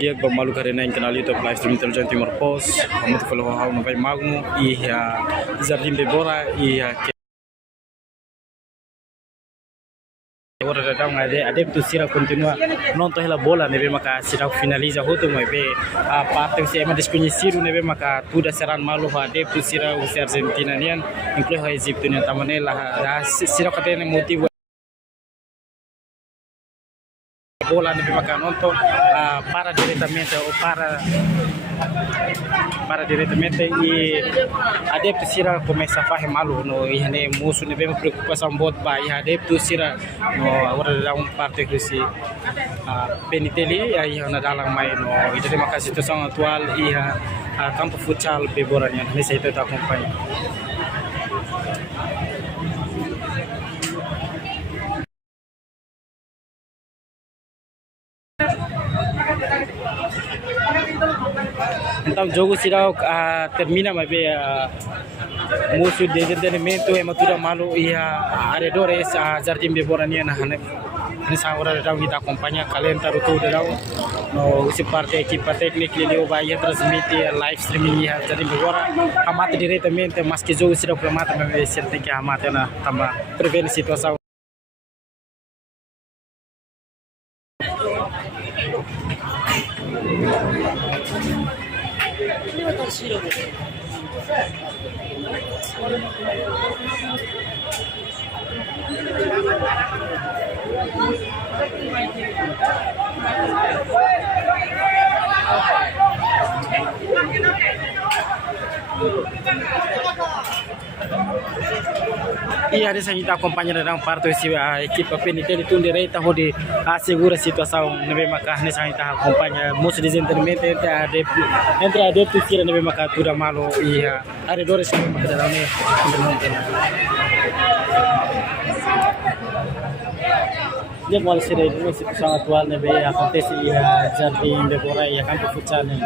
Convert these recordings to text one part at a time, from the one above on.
dia malu karena yang kenal itu live stream television Timor Post, kamu tuh kalau hau nabai magmu, iya Jardim Debora, iya ora da dang ade tu sira continua non to hela bola nebe maka sira finaliza hoto mai be a parte se ema desconhecido nebe maka tuda seran malu ade tu sira o Argentina nian inclui o Egipto nian tamane la sira katene motivo bola nebe maka non to para diretamente ou para diretamente e adepto sira começa a fazer malu no e né musu ne bem preocupação bot ba e adepto sira no agora dá parte que se peniteli aí na dalang mai no e de maka situação atual e a campo futsal beboranya nesse itu tá acompanha. Então o jogo será termina mas musuh de entretenimento é matura malu e arredores a Jardim Beborania na nessa hora da kita acompanha calenta do todo no esse parte equipa técnica ele vai transmitir live streaming a Jardim Bebora amata diretamente mas que jogo será programado mas ser tem que amata na também prever situação. E a dessa gente acompanha da parte a equipa penitente tudo direita onde assegura a situação na mesma carne nessa gente acompanha muito desentendimento entre a dentro tira na mesma captura malo e arredores que mesmo cada um dia qual seria a situação atual na bem acontece e a Jardim Debora e a campo futsal né.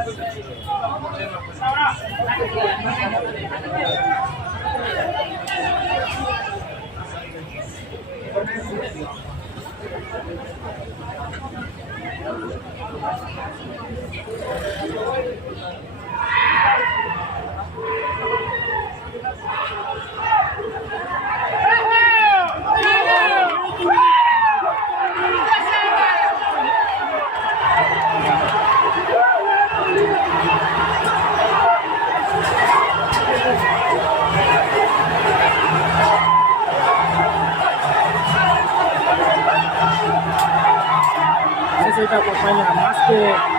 Kita acompanha mais que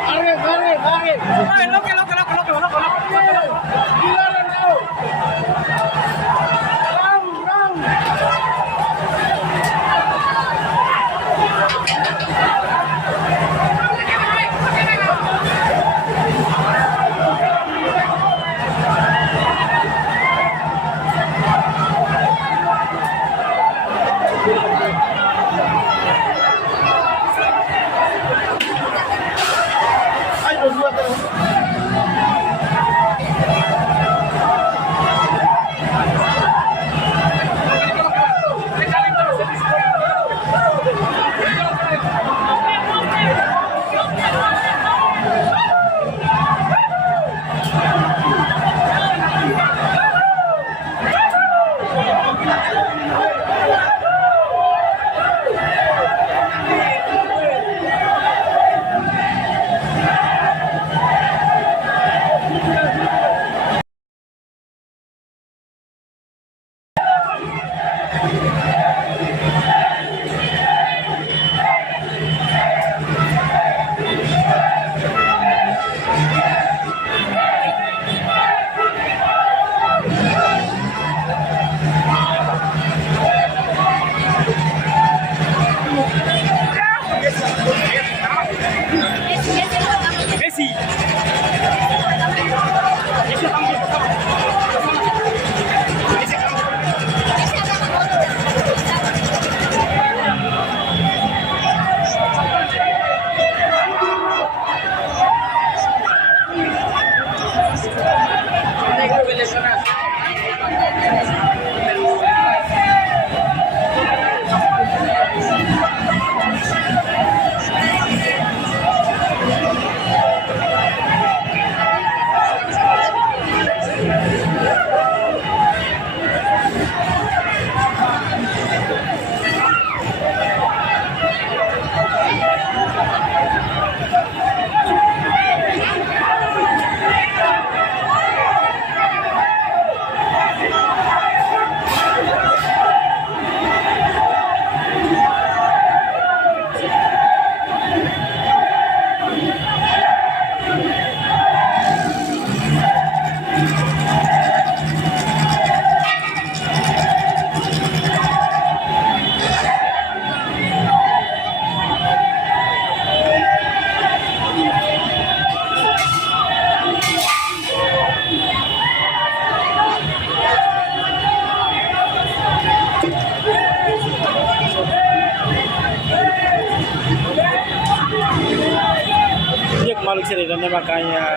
balik sini dan makanya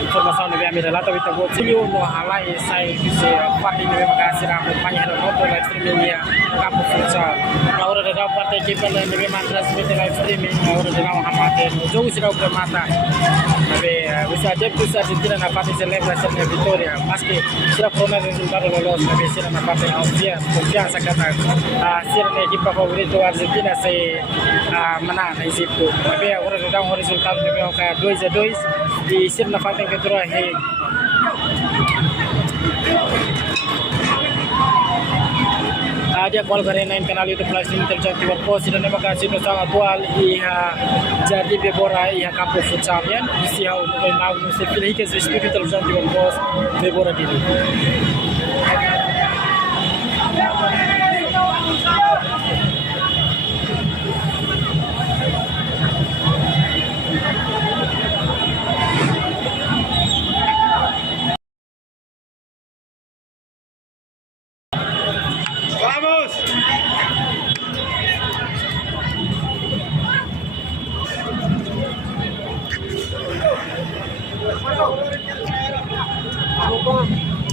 informasi yang kami dapat kita buat video no halai saya bisa parti ini makasih ramai banyak dan nonton live streamingnya kapu futsal. Orang ada partai kita dan memang transmisi live streaming orang ada hamate jauh sudah bermata. Tapi bisa bisa tidak dapat selebrasi Victoria meski sudah pernah resultat lolos tapi sudah dapat confianza kata sirne equipa favorito Argentina menang di situ. Tapi orang ada resultat memang kayak 2-2 di sirna fatin kedua he. Dia call karena in canal YouTube live stream terjadi berpost dan nama kasih no sangat dual jadi bebora kampo futsal yan isi hau no mau no se pilih ke espírito terjadi berpost bebora dini.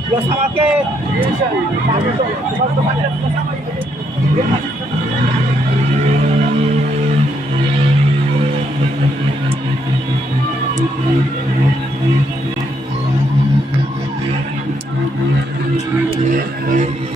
Lo sama que